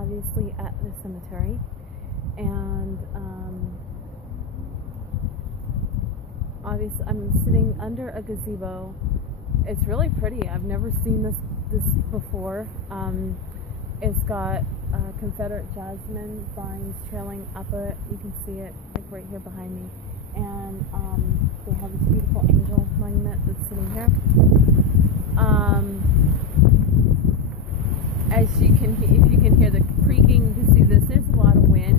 obviously at the cemetery, and obviously I'm sitting under a gazebo. It's really pretty. I've never seen this before. It's got Confederate jasmine vines trailing up it. You can see it like right here behind me, and they have this beautiful angel monument that's sitting here. As you can, if you can hear the creaking, you can see this. There's a lot of wind.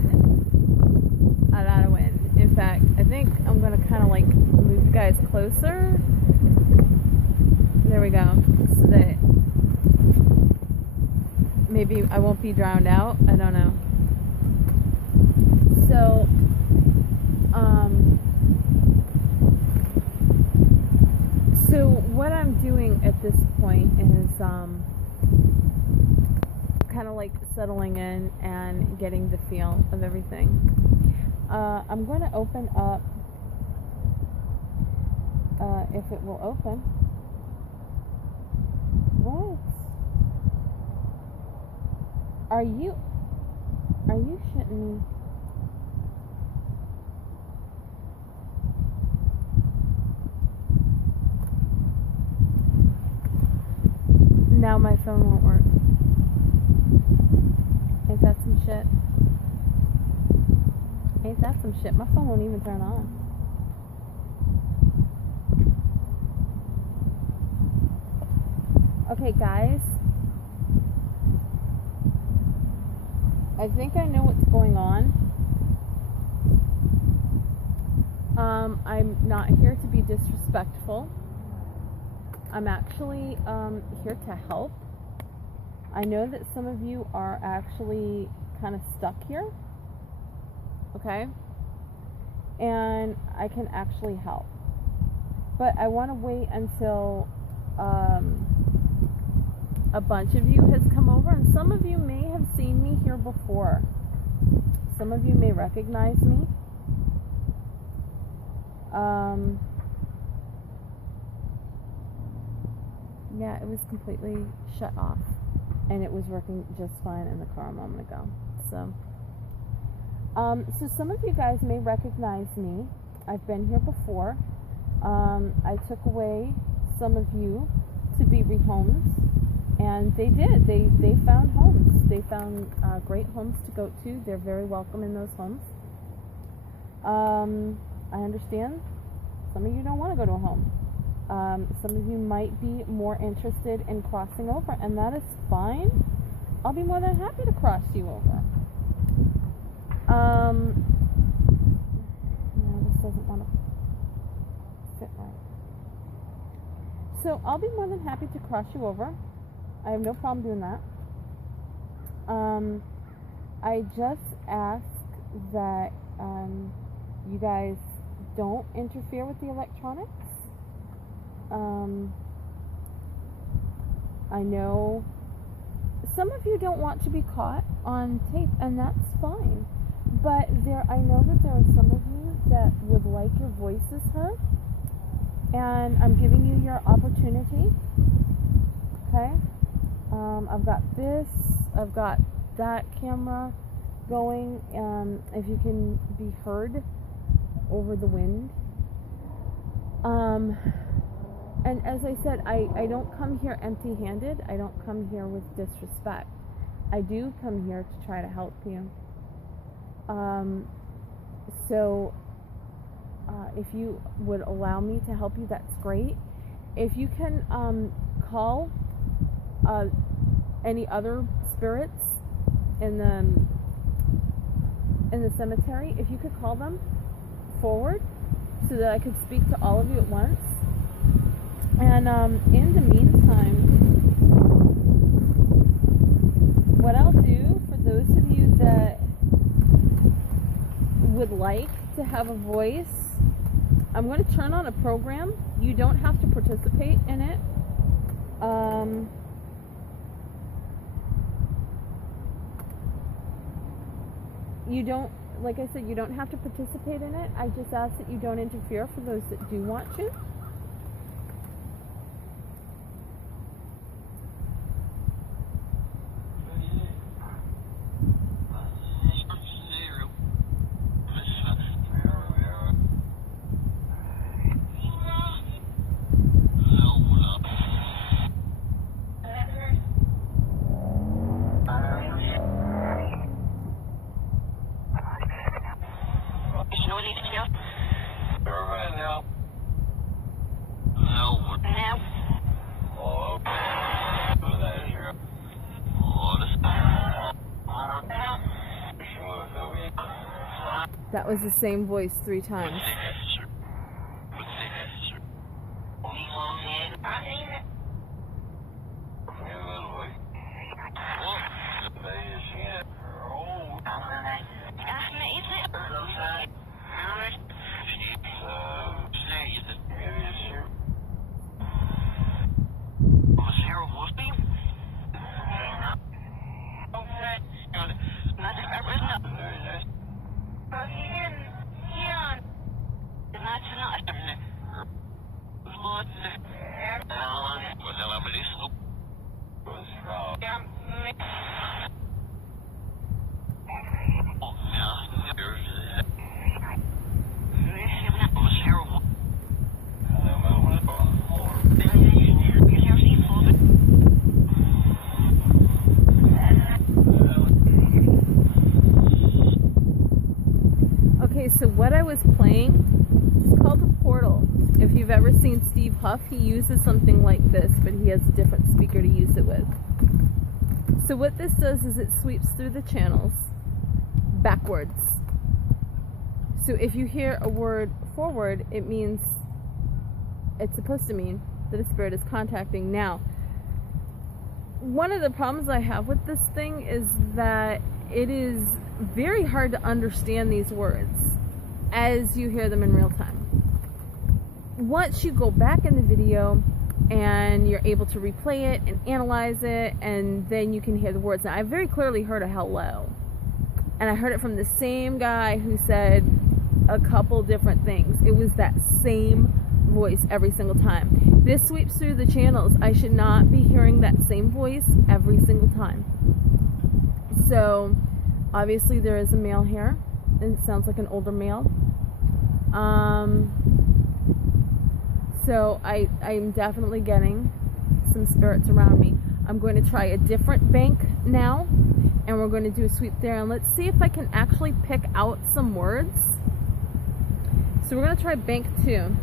A lot of wind. In fact, I think I'm gonna kind of like move you guys closer. There we go. So that maybe I won't be drowned out. I don't know. So, so what I'm doing at this point is kind of like settling in and getting the feel of everything. I'm going to open up, if it will open. What? Are you shitting me? Now my phone won't work. Ain't that some shit? Ain't that some shit? My phone won't even turn on. Okay, guys. I think I know what's going on. I'm not here to be disrespectful. I'm actually here to help. I know that some of you are actually kind of stuck here. Okay? And I can actually help. But I want to wait until a bunch of you has come over, and some of you may have seen me here before. Some of you may recognize me. Yeah, it was completely shut off, and it was working just fine in the car a moment ago. So some of you guys may recognize me. I've been here before. I took away some of you to be rehomed, and they did. They found homes. They found great homes to go to. They're very welcome in those homes. I understand some of you don't want to go to a home. Some of you might be more interested in crossing over, and that is fine. I'll be more than happy to cross you over. No, this doesn't want to fit right. So I'll be more than happy to cross you over. I have no problem doing that. I just ask that you guys don't interfere with the electronics. I know some of you don't want to be caught on tape, and that's fine. But I know that there are some of you that would like your voices heard, and I'm giving you your opportunity. Okay? I've got this, I've got that camera going, if you can be heard over the wind. And as I said, I don't come here empty-handed. I don't come here with disrespect. I do come here to try to help you. So if you would allow me to help you, that's great. If you can call any other spirits in the cemetery, if you could call them forward so that I could speak to all of you at once. And in the meantime, what I'll do for those of you that would like to have a voice, I'm going to turn on a program. You don't have to participate in it. You don't, like I said, you don't have to participate in it. I just ask that you don't interfere for those that do want to. That was the same voice 3 times. Okay, so what I was playing is called a portal. If you've ever seen Steve Huff, he uses something like this, but he has a different speaker to use it with. So what this does is it sweeps through the channels backwards. So if you hear a word forward, it means, it's supposed to mean that a spirit is contacting. Now, one of the problems I have with this thing is that it is very hard to understand these words as you hear them in real time. Once you go back in the video and you're able to replay it and analyze it, and then you can hear the words. Now, I very clearly heard a hello, and I heard it from the same guy who said a couple different things. It was that same voice every single time. This sweeps through the channels. I should not be hearing that same voice every single time. So obviously there is a male here, and it sounds like an older male. So I'm definitely getting some spirits around me. I'm going to try a different bank now, and we're going to do a sweep there, and let's see if I can actually pick out some words. So we're going to try bank 2.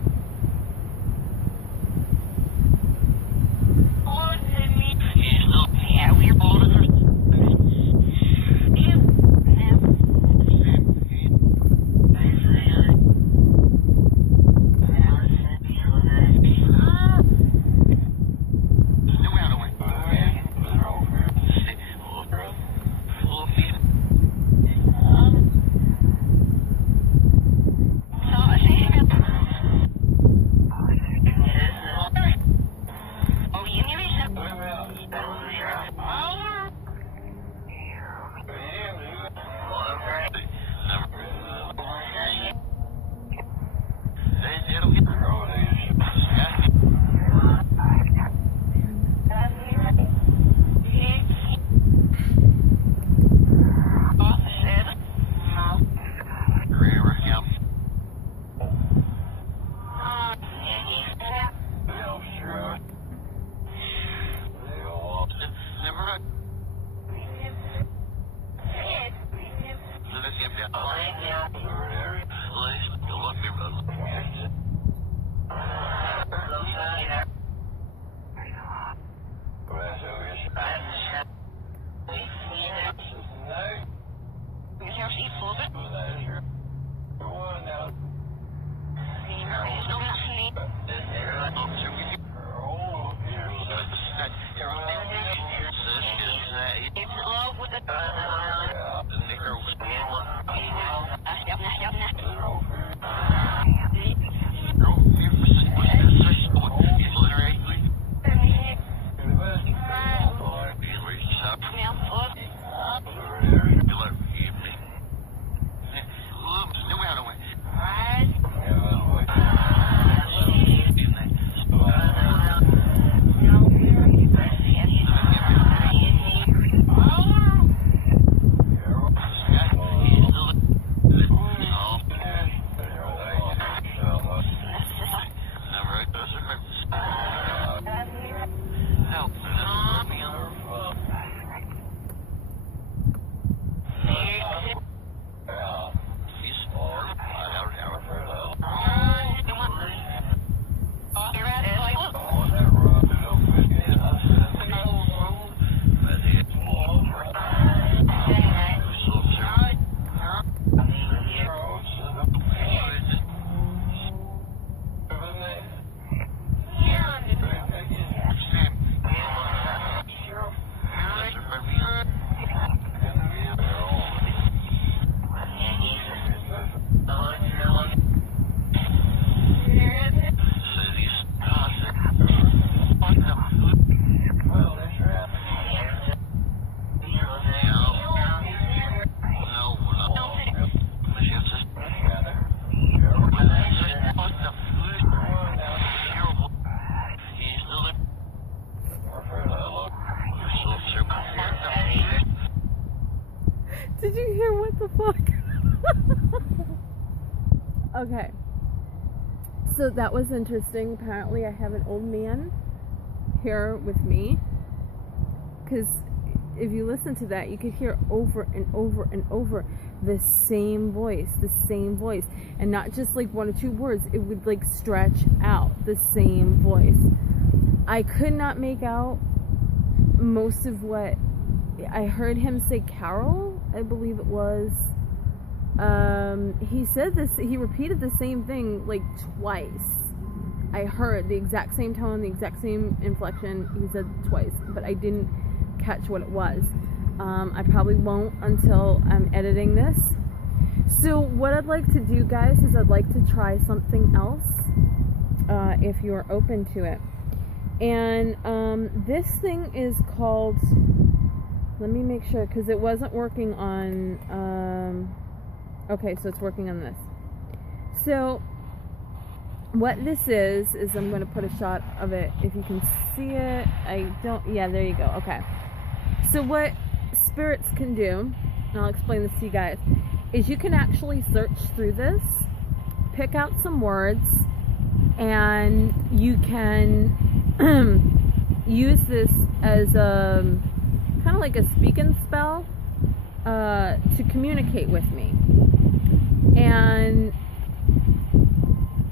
Okay. So that was interesting. Apparently I have an old man here with me. Because if you listen to that, you could hear over and over and over the same voice. And not just like one or two words. It would like stretch out the same voice. I could not make out most of what I heard him say. Carol, I believe it was. He said this, he repeated the same thing like twice. I heard the exact same tone, the exact same inflection. He said twice, but I didn't catch what it was. I probably won't until I'm editing this. So what I'd like to do, guys, is I'd like to try something else, if you're open to it. And this thing is called, let me make sure, because it wasn't working on, okay, so it's working on this. So what this is I'm going to put a shot of it if you can see it. I don't, yeah, there you go. Okay. So what spirits can do, and I'll explain this to you guys, is you can actually search through this, pick out some words, and you can use this as a kind of like a speak and spell to communicate with me. And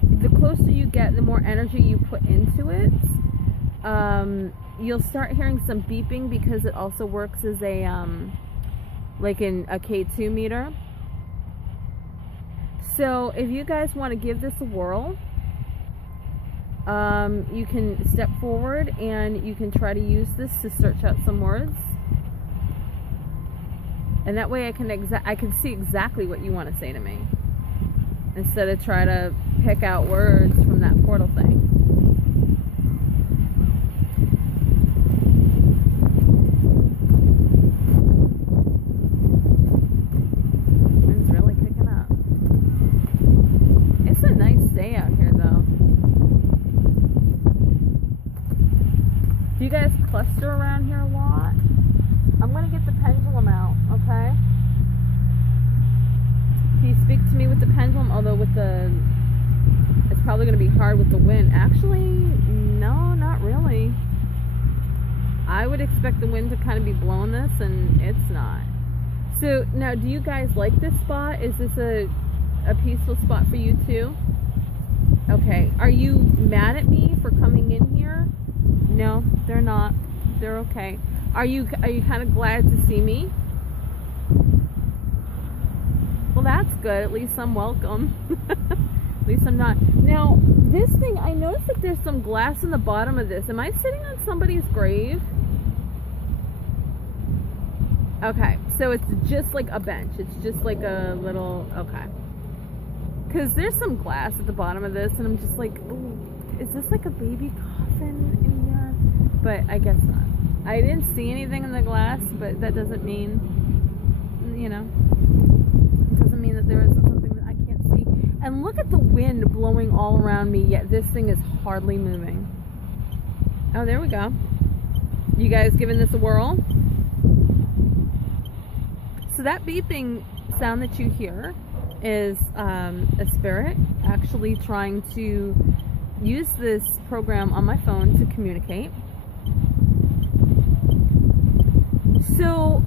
the closer you get, the more energy you put into it. You'll start hearing some beeping because it also works as a like in a K2 meter. So if you guys want to give this a whirl, you can step forward and you can try to use this to search out some words. And that way I can see exactly what you want to say to me, instead of try to pick out words from that portal thing. It's really kicking up. It's a nice day out here though. Do you guys cluster around here a lot? I'm going to get the pendulum out, okay? Can you speak to me with the pendulum? Although with the... it's probably going to be hard with the wind. Actually, no, not really. I would expect the wind to kind of be blowing this, and it's not. So, now, do you guys like this spot? Is this a peaceful spot for you, too? Okay. Are you mad at me for coming in here? No, they're not. They're okay. Are you kind of glad to see me? Well, that's good. At least I'm welcome. At least I'm not. Now, this thing, I noticed that there's some glass in the bottom of this. Am I sitting on somebody's grave? Okay, so it's just like a bench. It's just like a little, okay. Because there's some glass at the bottom of this, and I'm just like, ooh, is this like a baby coffin in here? But I guess not. I didn't see anything in the glass, but that doesn't mean, you know, it doesn't mean that there isn't something that I can't see. And look at the wind blowing all around me, yet this thing is hardly moving. Oh, there we go. You guys giving this a whirl? So that beeping sound that you hear is a spirit actually trying to use this program on my phone to communicate. So,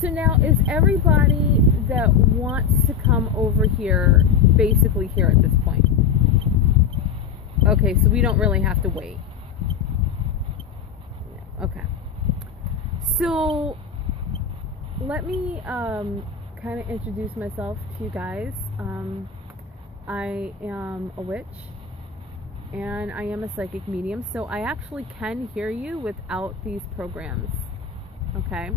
so now is everybody that wants to come over here basically here at this point? Okay, so we don't really have to wait. Okay. So, let me kind of introduce myself to you guys. I am a witch, and I am a psychic medium, so I actually can hear you without these programs, okay?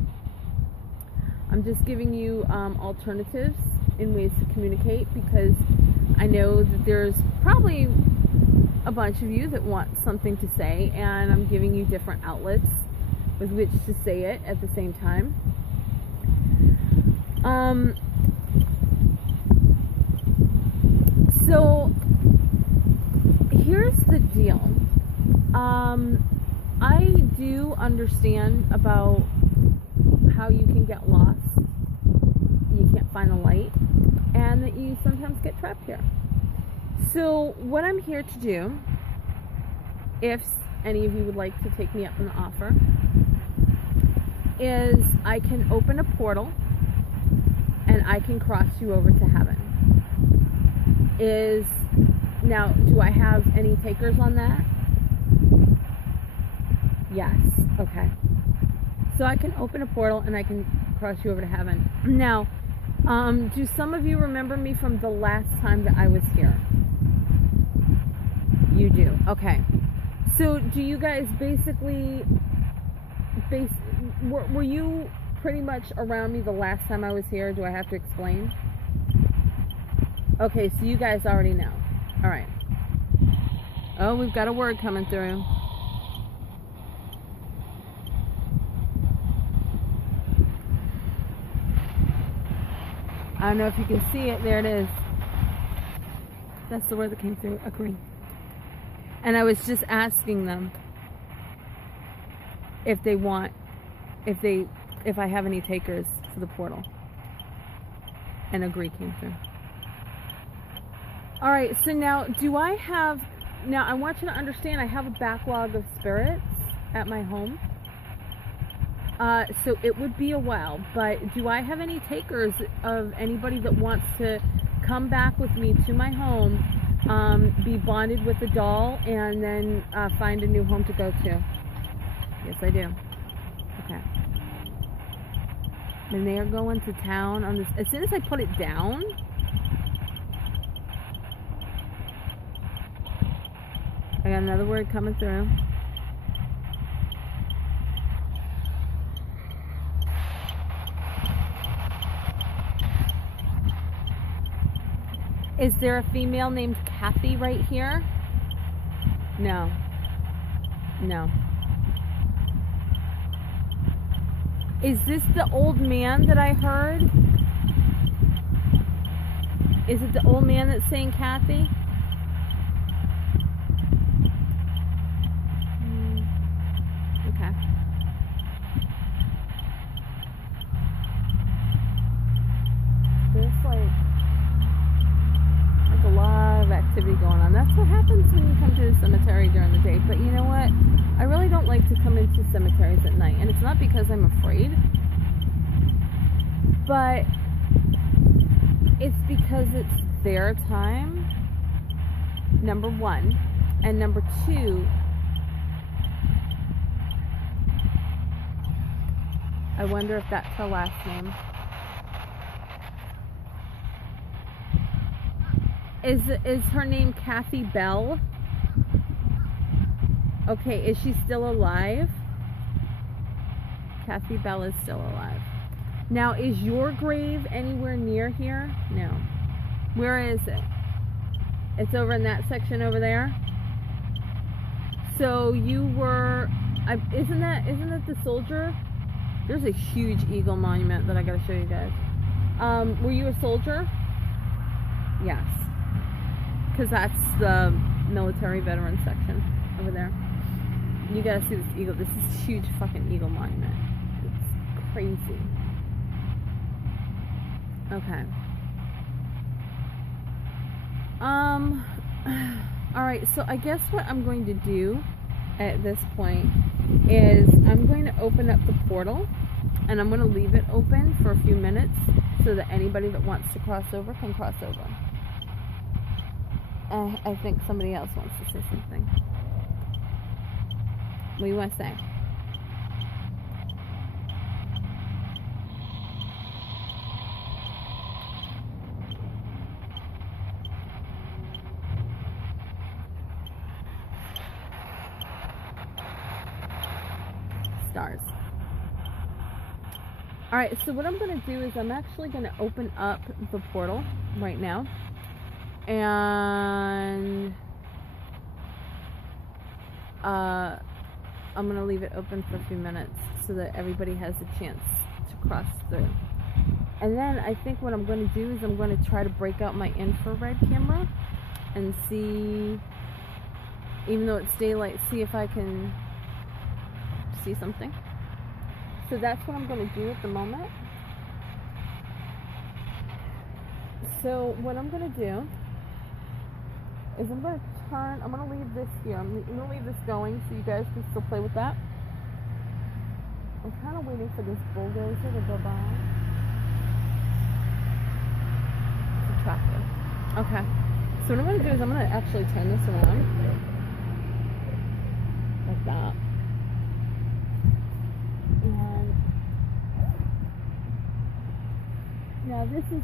I'm just giving you alternatives in ways to communicate, because I know that there's probably a bunch of you that want something to say, and I'm giving you different outlets with which to say it at the same time. So here's the deal. I do understand about how you can get lost. You can't find a light. and that you sometimes get trapped here. So what I'm here to do, if any of you would like to take me up on the offer, is I can open a portal and I can cross you over to heaven. Now, do I have any takers on that? Yes. Okay. So I can open a portal and I can cross you over to heaven. Now, do some of you remember me from the last time that I was here? You do. Okay. So do you guys basically, were you pretty much around me the last time I was here? Do I have to explain? Okay, so you guys already know. All right. Oh, we've got a word coming through. I don't know if you can see it. There it is. That's the word that came through. Agree. And I was just asking them if they want, if I have any takers for the portal. And agree came through. All right, so now I want you to understand I have a backlog of spirits at my home. So it would be a while, but do I have any takers of anybody that wants to come back with me to my home, be bonded with the doll, and then find a new home to go to? Yes, I do. Okay. And they are going to town on this. As soon as I put it down, I got another word coming through. Is there a female named Kathy right here? No. No. Is this the old man that I heard? Is it the old man that's saying Kathy? Okay. There's like a lot of activity going on. That's what happens when you come to the cemetery during the day. But you know what? I really don't like to come into cemeteries at night. And it's not because I'm afraid, but it's because it's their time, number one. And number two, I wonder if that's her last name. Is her name Kathy Bell? Okay, is she still alive? Kathy Bell is still alive. Now, is your grave anywhere near here? No. Where is it? It's over in that section over there? So you were, isn't that the soldier? There's a huge eagle monument that I gotta show you guys. Were you a soldier? Yes. Because that's the military veteran section over there. You gotta see this eagle. This is a huge fucking eagle monument. It's crazy. Okay. Alright, so I guess what I'm going to do at this point is I'm going to open up the portal and I'm going to leave it open for a few minutes so that anybody that wants to cross over can cross over. I think somebody else wants to say something. What do you want to say? Stars. Alright, so what I'm going to do is I'm actually going to open up the portal right now. And I'm going to leave it open for a few minutes so that everybody has a chance to cross through. And then I think what I'm going to do is I'm going to try to break out my infrared camera and see, even though it's daylight, see if I can see something. So that's what I'm going to do at the moment. So what I'm going to do is I'm going to leave this here. I'm going to leave this going so you guys can still play with that. I'm kind of waiting for this bulldozer to go by. It's a tractor. Okay. So what I'm going to do is I'm going to actually turn this around. Like that. And now this is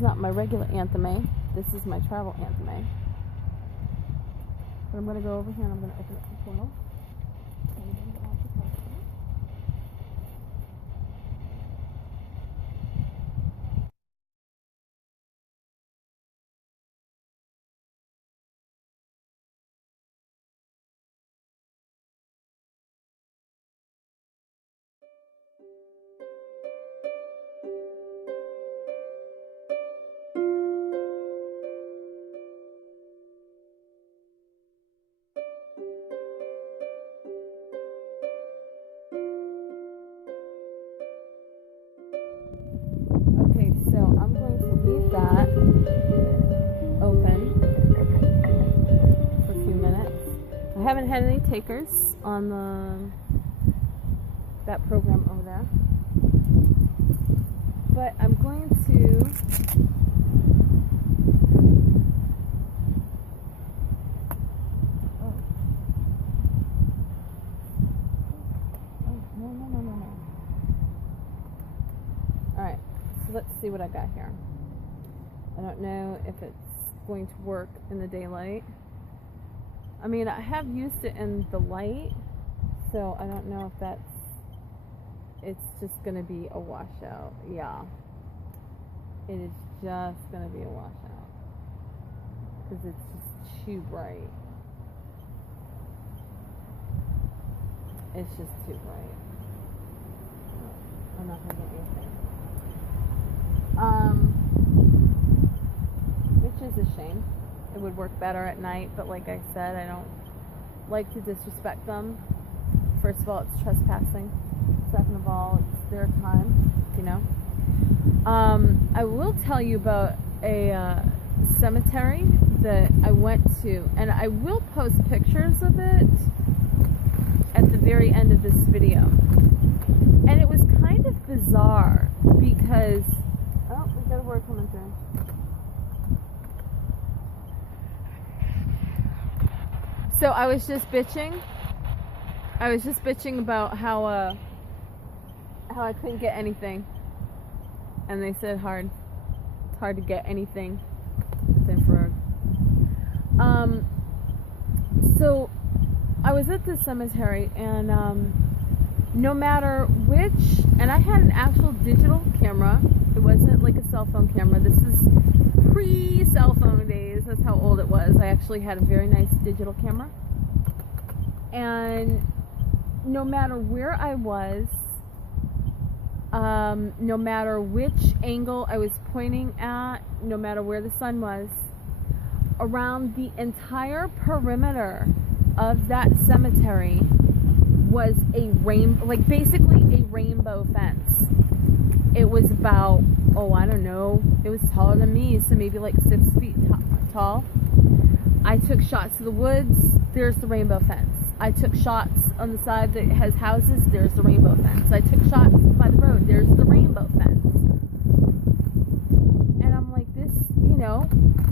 not my regular anthem. This is my travel anthem. But I'm going to go over here and I'm going to open up the portal. Okay, so I'm going to leave that open for a few minutes. I haven't had any takers on that program over there, but I'm going to no. Alright, so let's see what I got here. I don't know if it's going to work in the daylight. I mean, I have used it in the light, so I don't know if it's just going to be a washout. Yeah, it is just going to be a washout because it's just too bright. It's just too bright. I'm not going to get anything. Which is a shame. It would work better at night, but like I said, I don't like to disrespect them. First of all, it's trespassing. Second of all, it's their time, you know. I will tell you about a cemetery that I went to, and I will post pictures of it at the very end of this video. And it was kind of bizarre because we got a word coming through. So I was just bitching about how I couldn't get anything, and they said it's hard to get anything. It's infrared. So I was at the cemetery, and no matter which, and I had an actual digital camera. It wasn't like a cell phone camera. This is pre-cell phone days. That's how old it was. I actually had a very nice digital camera. And no matter where I was, no matter which angle I was pointing at, no matter where the sun was, around the entire perimeter of that cemetery was basically a rainbow fence. It was about, I don't know, it was taller than me, so maybe like 6 feet tall. I took shots of the woods, there's the rainbow fence. I took shots on the side that has houses, there's the rainbow fence. I took shots by the road, there's the rainbow fence. And I'm like,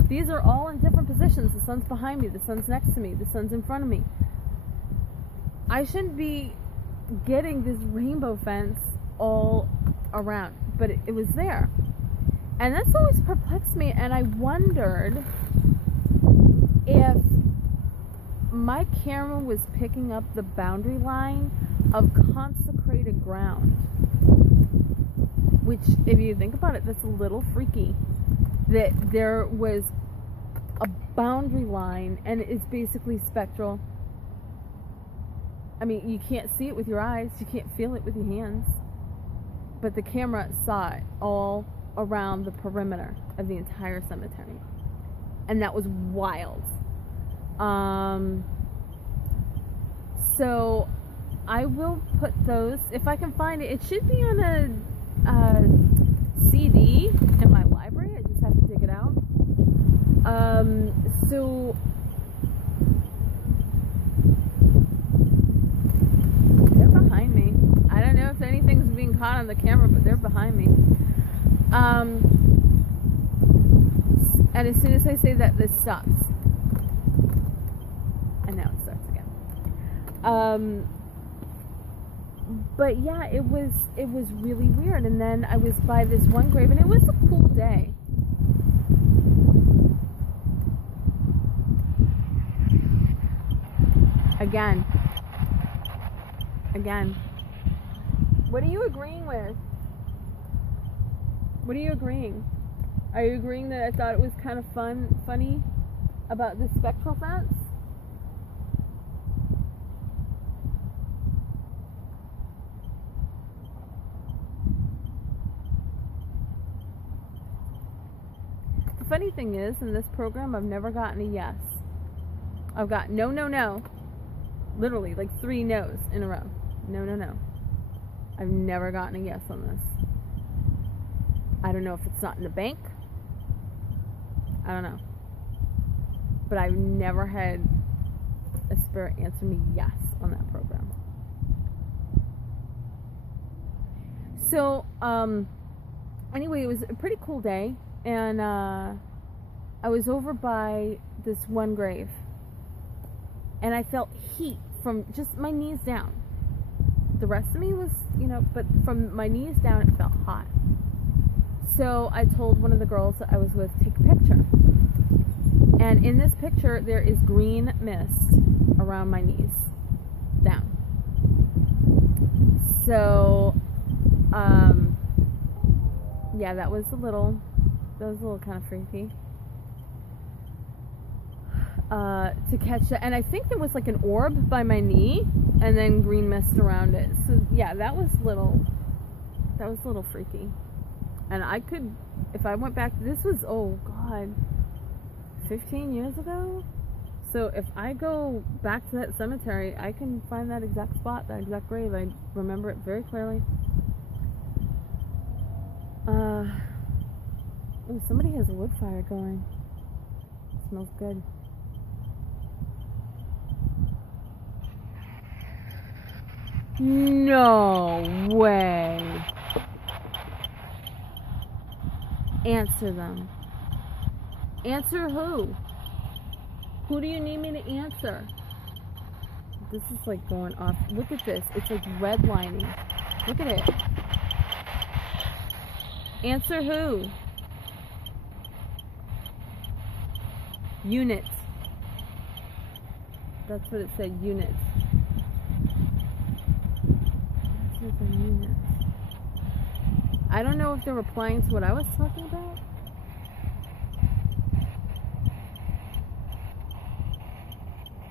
these are all in different positions. The sun's behind me, the sun's next to me, the sun's in front of me. I shouldn't be getting this rainbow fence all around, but it was there. And that's always perplexed me, and I wondered if my camera was picking up the boundary line of consecrated ground, which, if you think about it, that's a little freaky, that there was a boundary line and it's basically spectral. I mean, you can't see it with your eyes, you can't feel it with your hands, but the camera saw it all around the perimeter of the entire cemetery, and that was wild. So I will put those, if I can find it. It should be on a CD in my library. I just have to dig it out. So they're behind me. I don't know if anything's being caught on the camera, but they're behind me. And as soon as I say that, this stops. And now it starts again. But yeah, it was really weird. And then I was by this one grave, and it was a cool day. Again. What are you agreeing with? What are you agreeing? Are you agreeing that I thought it was kind of funny about the spectral fence? The funny thing is, in this program, I've never gotten a yes. I've got no, no, no. Literally, like 3 no's in a row. No, no, no. I've never gotten a yes on this. I don't know if it's not in the bank. I don't know. But I've never had a spirit answer me yes on that program. So, anyway, it was a pretty cool day. And I was over by this one grave. And I felt heat from just my knees down. The rest of me was, but from my knees down, it felt hot. So I told one of the girls that I was with, take a picture. And in this picture, there is green mist around my knees down. So, yeah, that was a little kind of freaky. To catch that, and I think there was like an orb by my knee, and then green mist around it. So yeah, that was a little freaky. And I could, if I went back, this was, oh God, 15 years ago. So if I go back to that cemetery, I can find that exact spot, that exact grave. I remember it very clearly. Oh, somebody has a wood fire going. It smells good. No way. Answer them. Answer who? Who do you need me to answer? This is like going off. Look at this. It's like redlining. Look at it. Answer who? Units. That's what it said, units. I don't know if they're replying to what I was talking about.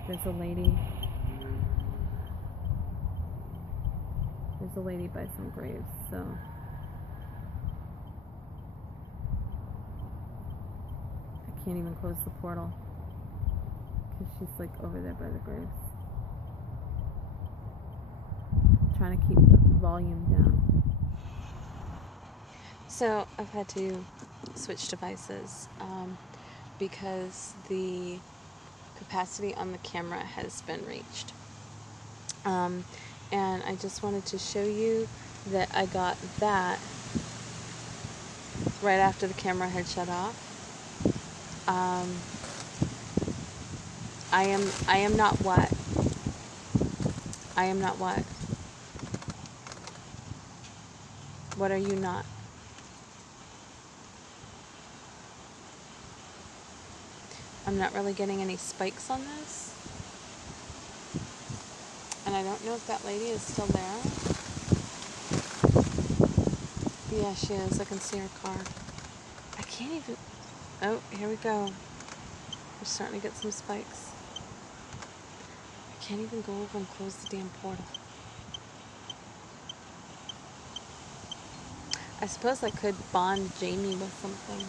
There's a lady. There's a lady by some graves, so. I can't even close the portal. Because she's like over there by the graves. I'm trying to keep the volume down. So I've had to switch devices because the capacity on the camera has been reached. And I just wanted to show you that I got that right after the camera had shut off. I am not what? I am not what? What are you not? I'm not really getting any spikes on this. And I don't know if that lady is still there. Yeah, she is. I can see her car. I can't even... Oh, here we go. We're starting to get some spikes. I can't even go over and close the damn portal. I suppose I could bond Jamie with something.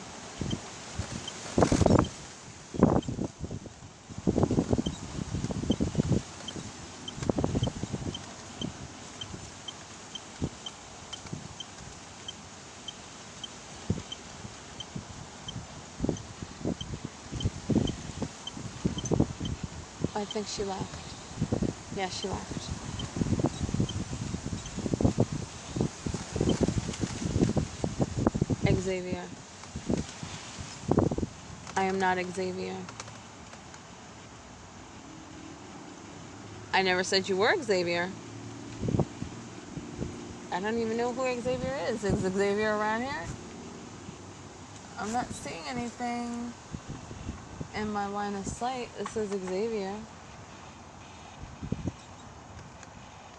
I think she left. Yeah, she left. Xavier. I am not Xavier. I never said you were Xavier. I don't even know who Xavier is. Is Xavier around here? I'm not seeing anything in my line of sight that says Xavier.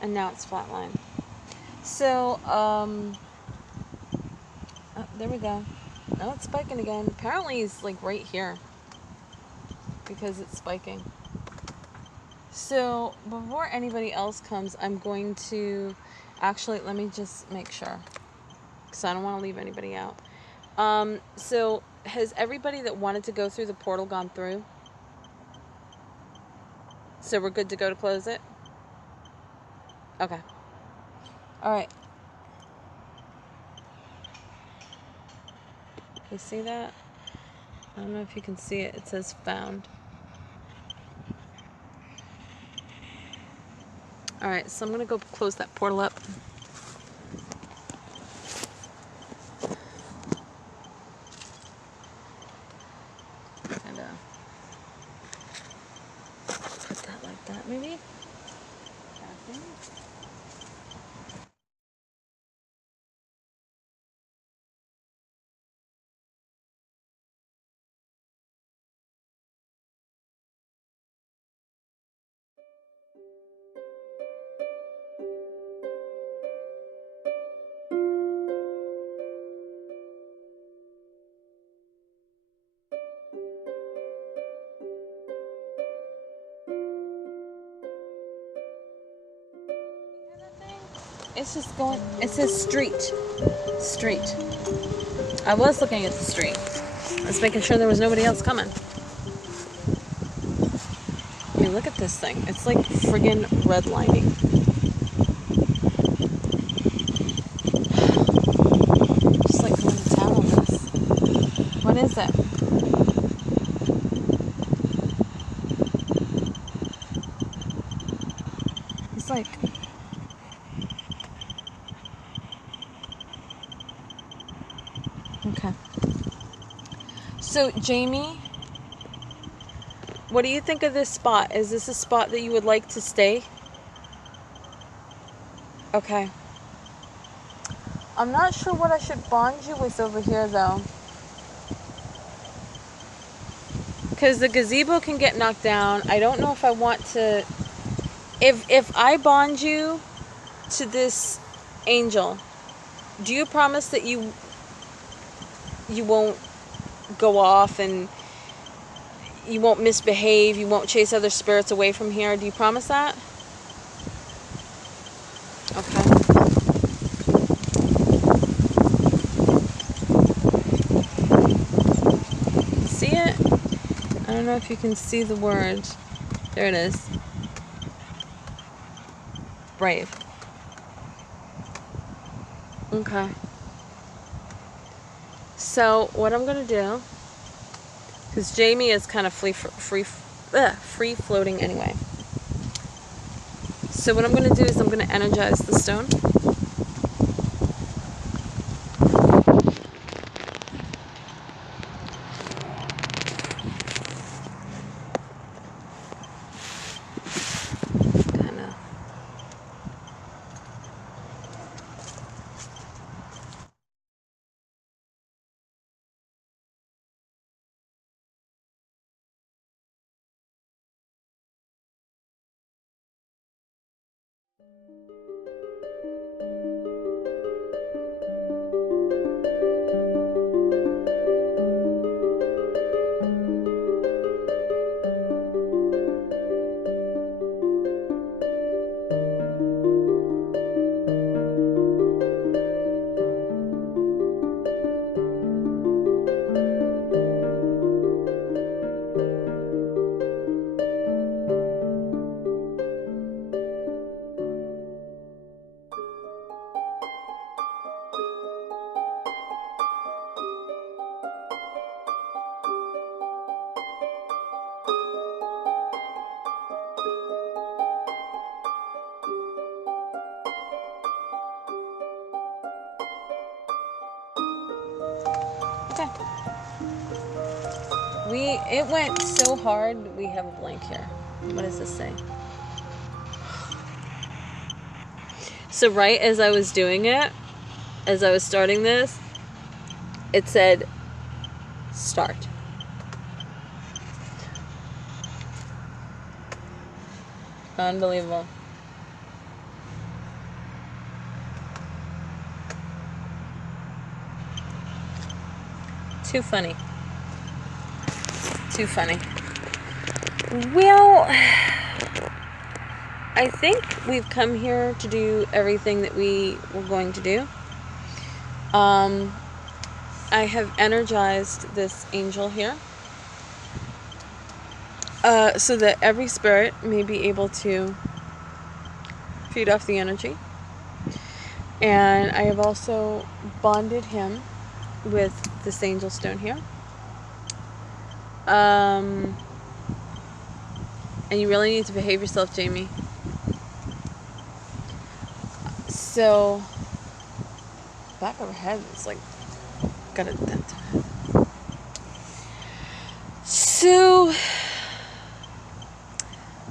And now it's flatline. So, oh, there we go. Now it's spiking again. Apparently he's like right here because it's spiking. So before anybody else comes, I'm going to actually, let me just make sure because I don't want to leave anybody out. So has everybody that wanted to go through the portal gone through? So we're good to go to close it? Okay. All right. You see that? I don't know if you can see it. It says found. All right, so I'm going to go close that portal up. And put that like that, maybe? It's just going, it says street. Street. I was looking at the street. I was making sure there was nobody else coming. I mean, look at this thing. It's like friggin' redlining. Just like going to town on this. What is it? It's like... Okay. So, Jamie, what do you think of this spot? Is this a spot that you would like to stay? Okay. I'm not sure what I should bond you with over here, though. Because the gazebo can get knocked down. I don't know if I want to... If I bond you to this angel, do you promise that you won't go off and you won't misbehave, you won't chase other spirits away from here? Do you promise that? Okay. See it? I don't know if you can see the word. There it is. Brave. Okay. So what I'm gonna do, because Jamie is kind of free floating anyway. So what I'm gonna do is I'm gonna energize the stone. Okay. It went so hard, we have a blank here. What does this say? So right as I was doing it, as I was starting this, it said, start. Unbelievable. Too funny. Too funny. Well, I think we've come here to do everything that we were going to do. I have energized this angel here so that every spirit may be able to feed off the energy. And I have also bonded him with this angel stone here. And you really need to behave yourself, Jamie. So, back of her head is like, got a dent on it. So,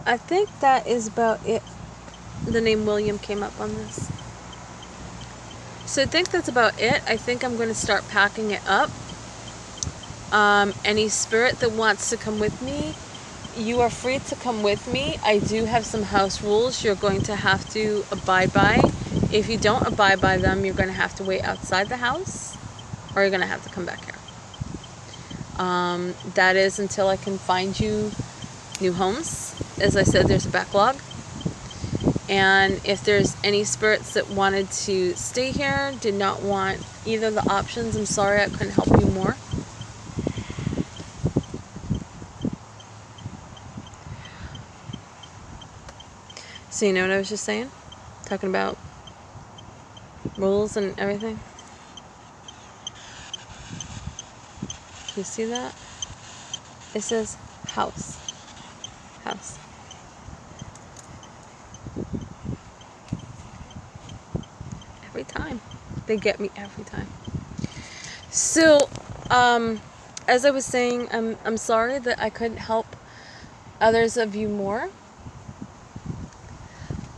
I think that is about it. The name William came up on this. So I think that's about it. I think I'm going to start packing it up. Any spirit that wants to come with me, you are free to come with me. I do have some house rules you're going to have to abide by. If you don't abide by them, you're going to have to wait outside the house, or you're going to have to come back here. That is until I can find you new homes. As I said, there's a backlog. And if there's any spirits that wanted to stay here, did not want either of the options, I'm sorry I couldn't help you more. So you know what I was just saying? Talking about rules and everything. Can you see that? It says house. House. Every time. They get me every time. So, as I was saying, I'm sorry that I couldn't help others of you more.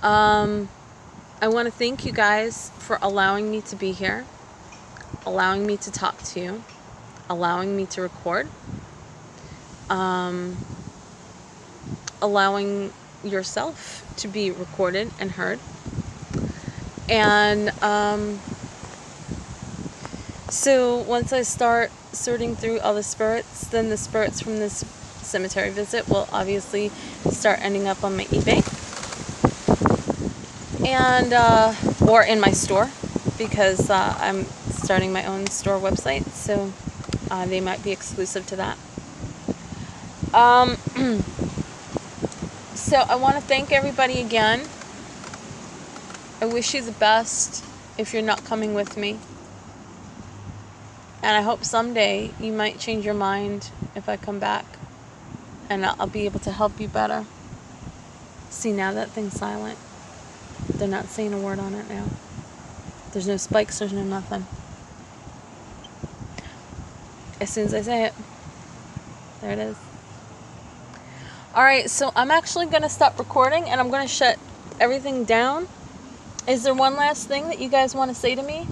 I want to thank you guys for allowing me to be here, allowing me to talk to you, allowing me to record, allowing yourself to be recorded and heard. And so once I start sorting through all the spirits, then the spirits from this cemetery visit will obviously start ending up on my eBay and or in my store, because I'm starting my own store website, so they might be exclusive to that. So I want to thank everybody again. I wish you the best if you're not coming with me. And I hope someday you might change your mind if I come back, and I'll be able to help you better. See, now that thing's silent. They're not saying a word on it now. There's no spikes, there's no nothing. As soon as I say it, there it is. Alright, so I'm actually going to stop recording and I'm going to shut everything down. Is there one last thing that you guys want to say to me?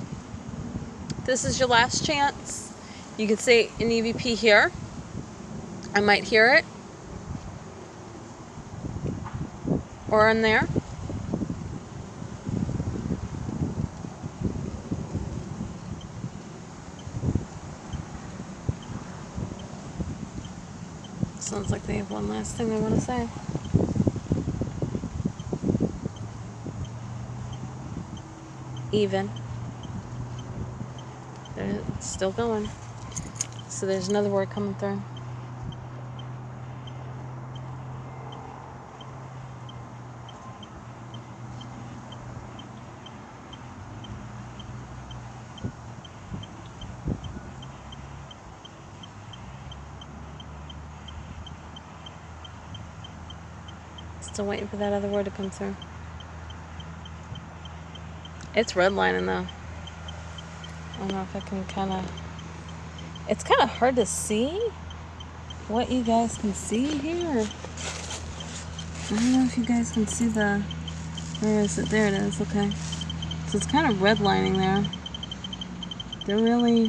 This is your last chance. You can say an EVP here. I might hear it. Or in there. Sounds like they have one last thing they want to say. Even. It's still going. So there's another word coming through. Still waiting for that other word to come through. It's redlining though. I don't know if I can kind of... It's kind of hard to see what you guys can see here. I don't know if you guys can see the... Where is it? There it is. Okay. So it's kind of redlining there. They're really...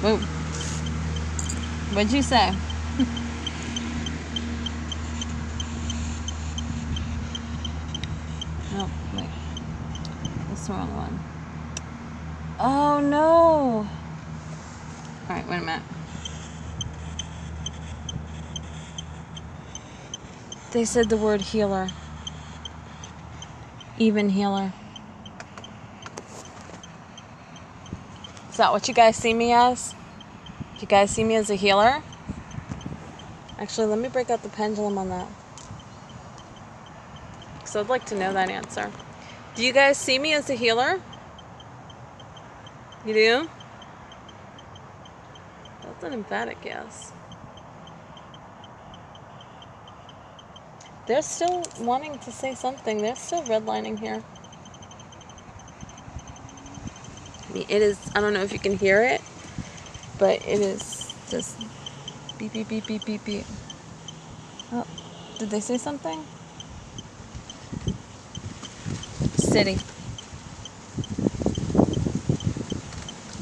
Whoa. What'd you say? Oh, wait. That's the wrong one. Oh, no. Alright, wait a minute. They said the word healer. Even healer. Is that what you guys see me as? Do you guys see me as a healer? Actually, let me break out the pendulum on that. So I'd like to know that answer. Do you guys see me as a healer? You do? That's an emphatic yes. They're still wanting to say something. They're still redlining here. I mean, it is, I don't know if you can hear it, but it is just beep, beep, beep, beep, beep, beep. Oh, did they say something? City.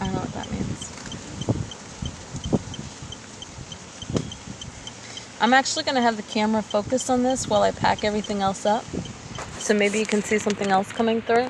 I don't know what that means. I'm actually going to have the camera focus on this while I pack everything else up. So maybe you can see something else coming through.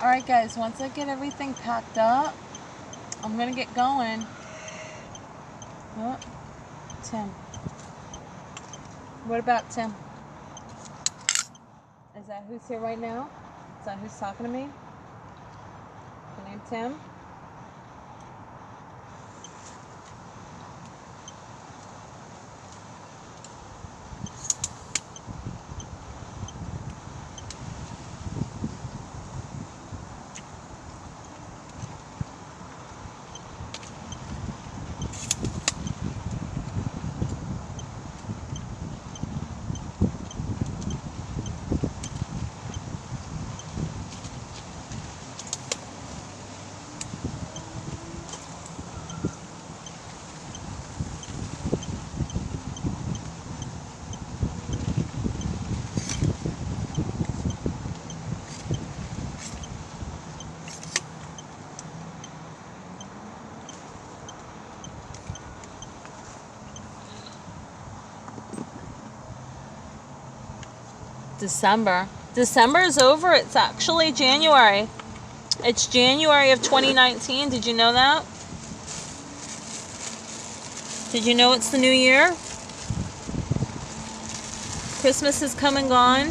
Alright guys, once I get everything packed up, I'm going to get going. Oh, Tim. What about Tim? Is that who's here right now? Is that who's talking to me? Your name Tim? December. December is over. It's actually January. It's January of 2019. Did you know that? Did you know it's the new year? Christmas has come and gone.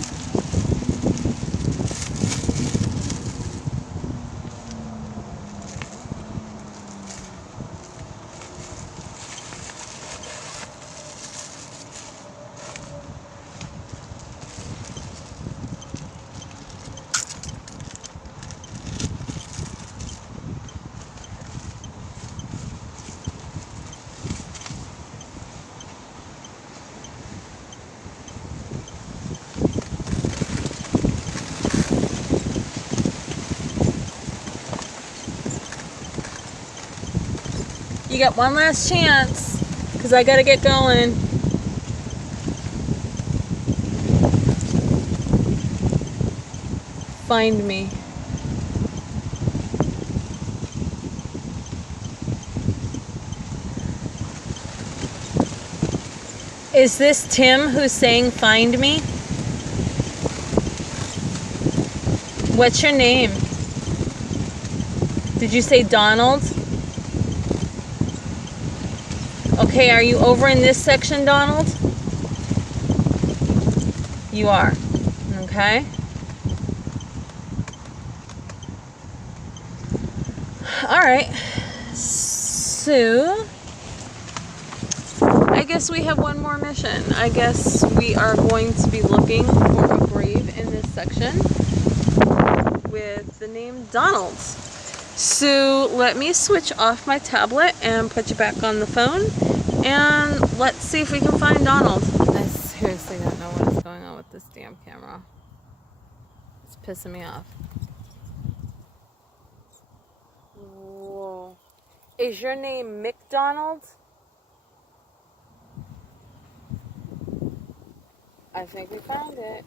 You got one last chance, because I gotta get going. Find me. Is this Tim who's saying find me? What's your name? Did you say Donald? Okay, are you over in this section, Donald? You are. Okay? Alright. So, I guess we have one more mission. I guess we are going to be looking for a grave in this section with the name Donald. So let me switch off my tablet and put you back on the phone, and let's see if we can find Donald. I seriously don't know what is going on with this damn camera. It's pissing me off. Whoa. Is your name McDonald? I think we found it.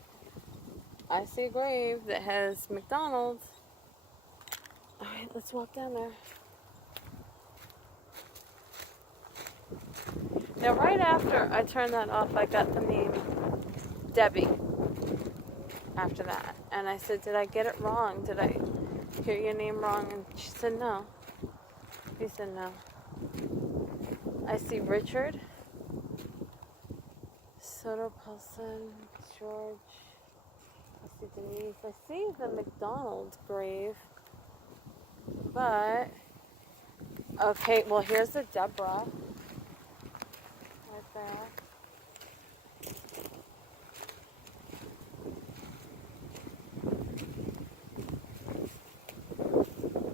I see a grave that has McDonald. Alright, let's walk down there. Now, right after I turned that off, I got the name Debbie after that. And I said, did I get it wrong? Did I hear your name wrong? And she said, no. He said, no. I see Richard, Soto Paulson, George. I see Denise. I see the McDonald grave. But, okay, well, here's the Deborah. Right there.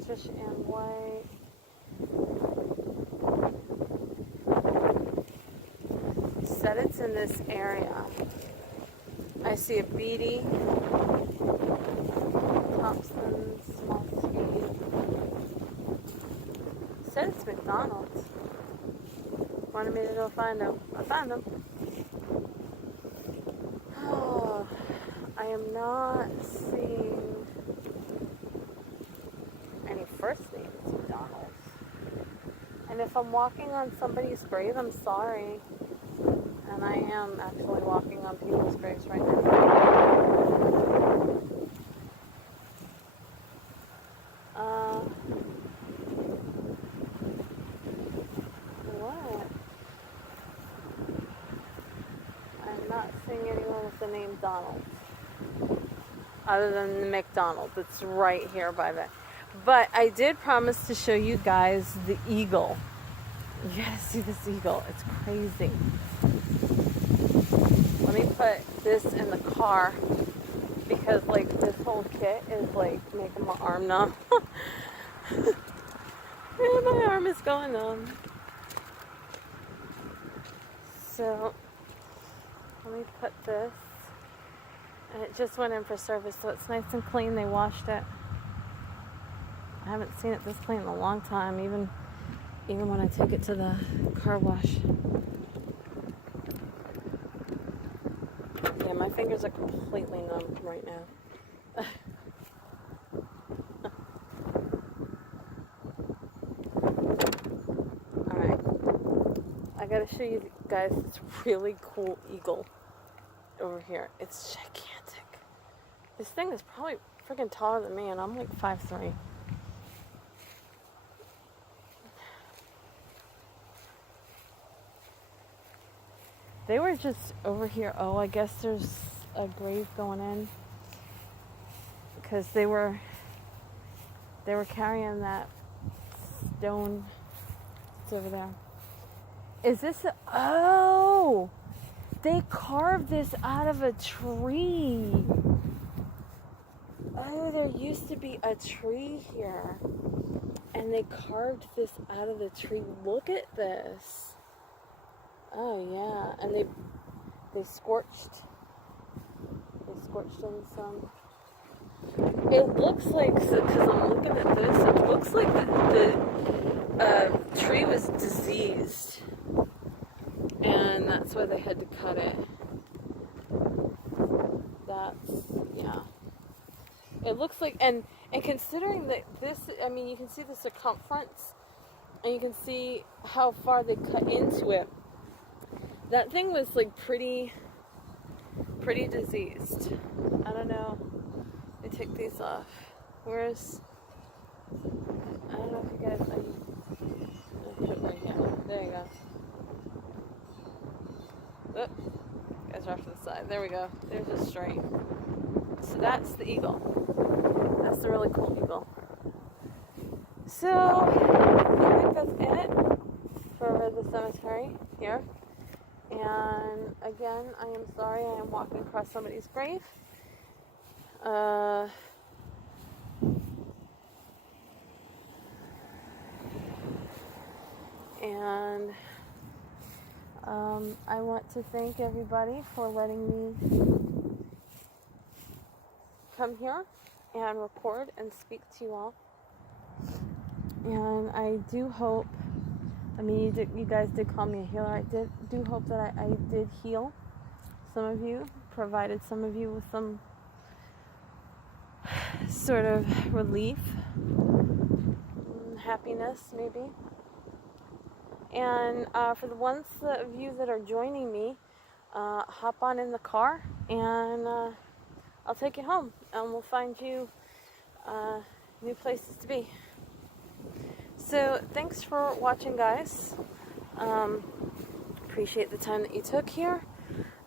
Trish Ann White. Said it's in this area. I see a Beatty, Thompson, Small Street. Said it's McDonald's. Wanted me to go find him. I found him. Oh, I am not seeing any first names McDonald's. And if I'm walking on somebody's grave, I'm sorry. And I am actually walking on people's graves right now. What? I'm not seeing anyone with the name Donald. Other than the McDonald. It's right here by the... But I did promise to show you guys the eagle. You gotta see this eagle. It's crazy. Let me put this in the car because like this whole kit is like making my arm numb. And my arm is going numb. So let me put this, and it just went in for service, so it's nice and clean. They washed it. I haven't seen it this clean in a long time, even when I take it to the car wash. Yeah, my fingers are completely numb right now. Alright. I gotta show you guys this really cool eagle over here. It's gigantic. This thing is probably freaking taller than me, and I'm like 5'3". They were just over here. Oh, I guess there's a grave going in because they were carrying that stone. It's over there. Is this oh, they carved this out of a tree. Oh, there used to be a tree here, and they carved this out of the tree. Look at this. Oh yeah, and they scorched in some. It looks like, because I'm looking at this, it looks like the tree was diseased, and that's why they had to cut it. Yeah. It looks like, and considering that this, I mean, you can see the circumference, and you can see how far they cut into it. That thing was like pretty diseased. I don't know. Let me take these off. I don't know if you guys, I'll put it right here. There you go. Oh, you guys are off to the side. There we go. There's a stripe. So that's the eagle. That's the really cool eagle. So I think that's it for the cemetery here. And again, I am sorry I am walking across somebody's grave. And I want to thank everybody for letting me come here and record and speak to you all. And I do hope, I mean, you guys did call me a healer. I do hope that I did heal some of you, provided some of you with some sort of relief, happiness maybe. And for the ones of you that are joining me, hop on in the car and I'll take you home and we'll find you new places to be. So thanks for watching, guys. Appreciate the time that you took here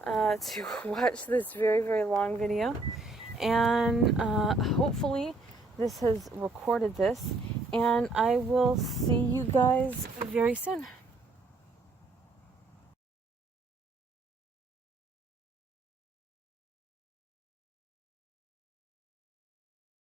to watch this very, very long video. And hopefully this has recorded this. And I will see you guys very soon.